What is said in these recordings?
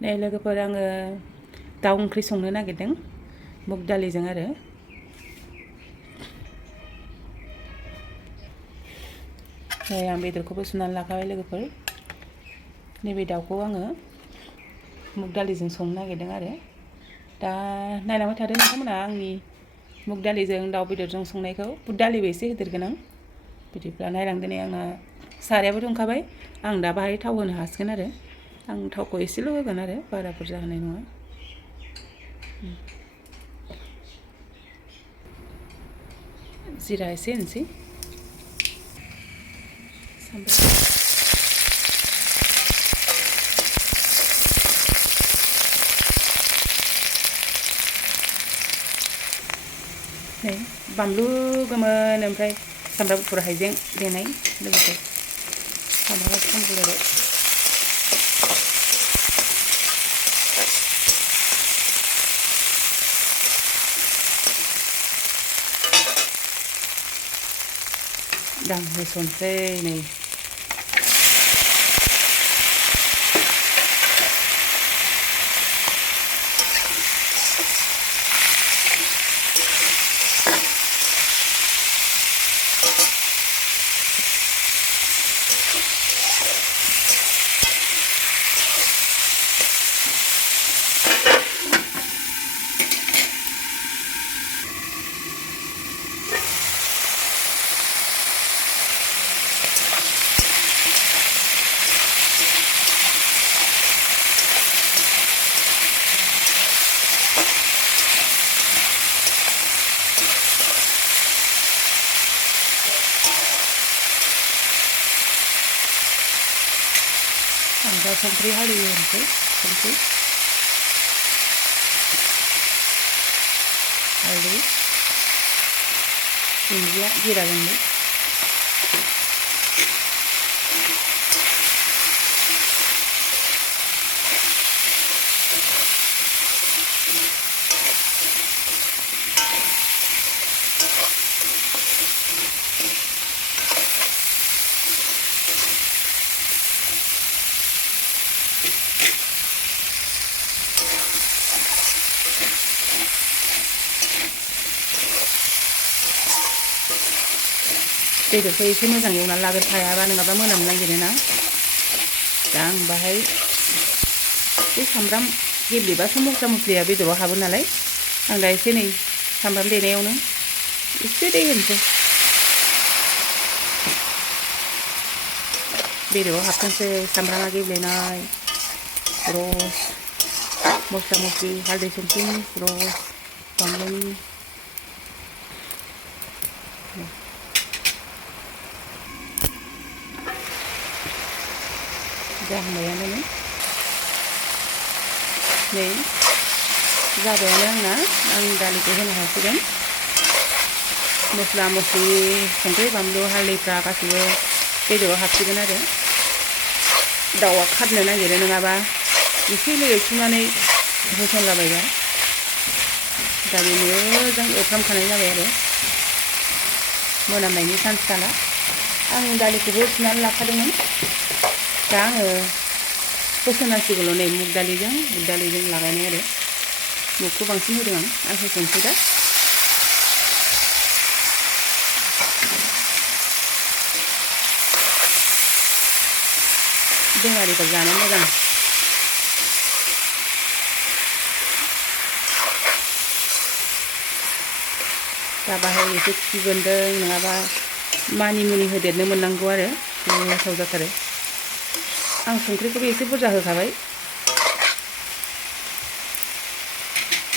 नै लोगोफोर आङो दाउ ओंख्रि संनो नागिरदों मुग दालिजों आरो नै आं बेदरखौबो सुनानै लाखाबाय लोगोफोर नैबे दाउखौ आङो मुग दालिजों संनो नागिरदों आरो दा नायलांबाय थादो नोंथांमोना आंनि मुग दालिजों दाउ बेदरजों संनायखौ बुट दालिबो एसे होदेरगोन आं बिदिब्ला नायलांदो नै आंना सारायाबो दुंखाबाय आं दा बाहाय थाव होनो हासिगोन आरो आं थावखौ एसेल' होगोन आरो बारा बुरजा होनाय नङा जिरा एसे होनोसै सामब्राम नै बानलु गोमोन ओमफ्राय सामब्राम गुफुर हाइजें देनाय लोगोसे सामब्राम खामग्लिबाय दा होसनसै नै आं दा संख्रि हालदै होनोसै संख्रि हालदै दुन्दिया जिरा गुन्दै बेदरखौ एसे मोजां एवनानै लाग्रोखायाबा नङाबा मोनामनो नागिरो ना दा आं बाहाय बे सामब्राम गेब्लेबासो मस्ला मस्लिया बेदराव हाबो नालाय आं दा एसे नै सामब्राम देनायावनो एसे दै होनोसै बेदराव हाबथोंसै सामब्रामा गेब्लेनाय रस मस्ला मस्लि हालदै संख्रिनि रस बानलुनि जाहांबायानो नै जाबायानो आंना आं दालिखौ होनो हासिगोन मस्ला मस्लि संख्रि बानलु हालदैफ्रा गासिबो बेदराव हाबसिगोन आरो दाउआ खारनो नागिरो नङाबा एसे एवफ्रामनानै होसनलाबायबा दालि मोजां एवफ्रामखानाय जाबाय आरो मोनामनायनि चान्स थाला आं दालिखौबो सुनानै लाखादोंमोन दा आङो होसननांसिगौल' नै मुग दालिजों लागायनाय आरो मुगखौ बांसिन होदों आं होसनसै दा बेमारिफोर जानो मोजां दा बाहाय एसे खिफि बेन्दों नङाबा मानिमुनि होदेरनो मोननांगौ आरो गोथाव जाथारो आं संख्रिखौबो एसे बुरजा होखाबाय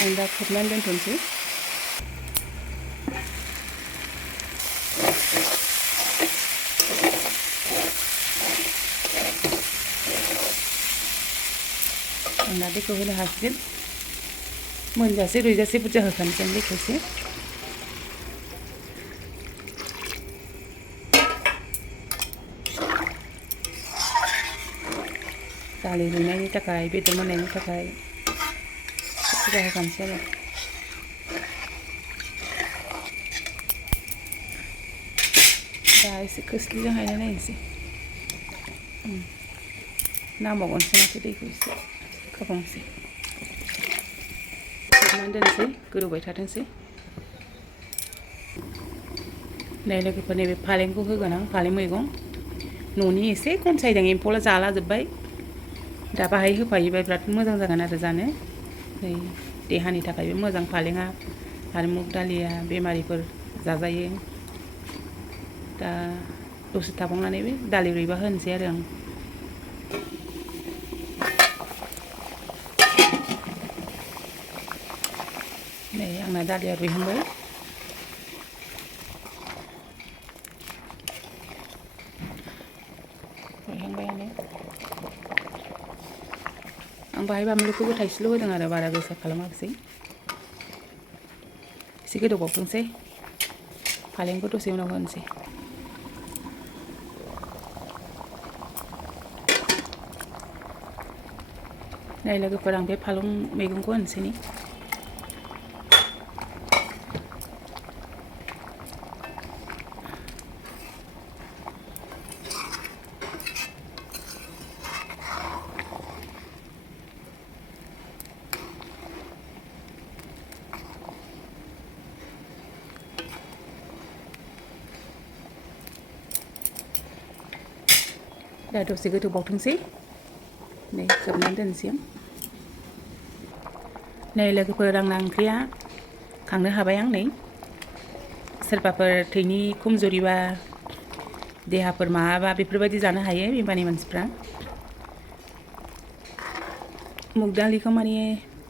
आं दा खोबनानै दोनथ'नोसै आं दा दैखौ होनो हासिगोन मोनजासे रुइजासे बुरजा होखानोसै आं दैखौ एसे दालि रुइनायनि थाखाय बेदर मोननायनि थाखाय बुरजा होखानोसै आरो दा एसे खोस्लिजों हायना नायनोसै नांबावगोनसो माथो दैखौ एसे खोबहांसै खोबनानै दोनसै गोदौबाय थाथोंसै नै लोगोफोर नैबे फालेंखौ होगोन आं फालें मैगं न'नि एसे खम सायदों एम्फौला जालाजोब्बाय दा बाहाय होफायोबा बिराद मोजां जागोन आरो जानो नै देहानि थाखायबो मोजां फालेङा आरो मुग दालिया बेमारिफोर जाजायो दा दसे थाबावनानै बे दालि रुइबा होनोसै आरो आं नै आंना दालिया रुइहांबाय रुइहांबायानो आं बाहाय बानलुखौबो थाइसेल' होदों आरो बारा गोसा खालामाखिसै एसे गोदौबावथोंसै फालेंखौ दसे उनाव होनोसै नै लोगोफोर आं बे फालें मैगंखौ होनोसै नै दा दसे गोदौबावथोंसै नै खोबनानै दोनसै आं नै लोगोफोर आंना ओंख्रिया खांनो हाबाय आं नै सोरबाफोर थैनि खमजुरिबा देहाफोर माबाबा बेफोरबायदि जानो हायो बेमानि मानसिफ्रा मुग दालिखौ माने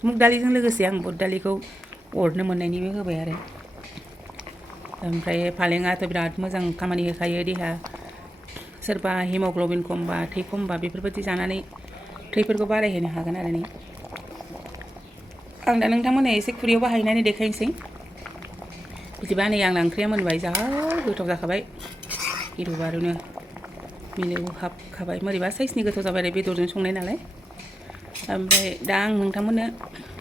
मुग दालिजों लोगोसे आं बुट दालिखौ अरनो मोननायनिबो होबाय आरो ओमफ्राय फालेङाथ' बिराद मोजां खामानि होखायो देहा सोरबा हिमग्ल'बिन खमबा थै खमबा बेफोरबायदि जानानै थैफोरखौ बारायहोनो हागोन आरो नै आं दा नोंथांमोननो एसे खुरैयाव बाहायनानै देखायनोसै बिदिबा नै आंना ओंख्रिया मोनबाय जा गोथाव जाखाबाय गिरु बारुनो मिलौ हाबखाबाय बोरैबा साइसनि गोथाव जाबाय आरो बेदरजों संनाय नालाय ओमफ्राय दा आं नोंथांमोननो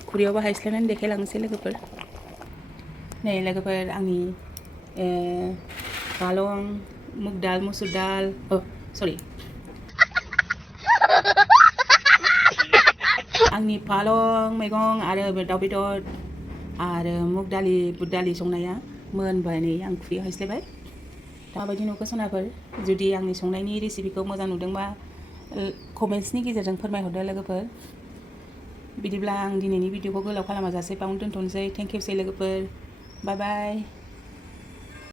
खुरैयाव बाहायस्लायनानै देखायलांनोसै लोगोफोर नै लोगोफोर आंनि पालं मुग दाल मुसुर दाल सरि आंनि पालं मैगं आरो दाउ बेदर आरो मुग दालि बुट दालि संनाया मोनबाय नै आं खुरैयाव हायस्लायबाय माबायदि नुखो सनाफोर जुदि आंनि संनायनि रेसिपिखौ मोजां नुदोंबा कमेन्ट्सनि गेजेरजों फोरमायहरदो लोगोफोर बिदिब्ला आं दिनैनि भिडिअखौ गोलाव खालामाजासे बावनो दोनथ'नोसै थेंक इउसै लोगोफोर बाय बाय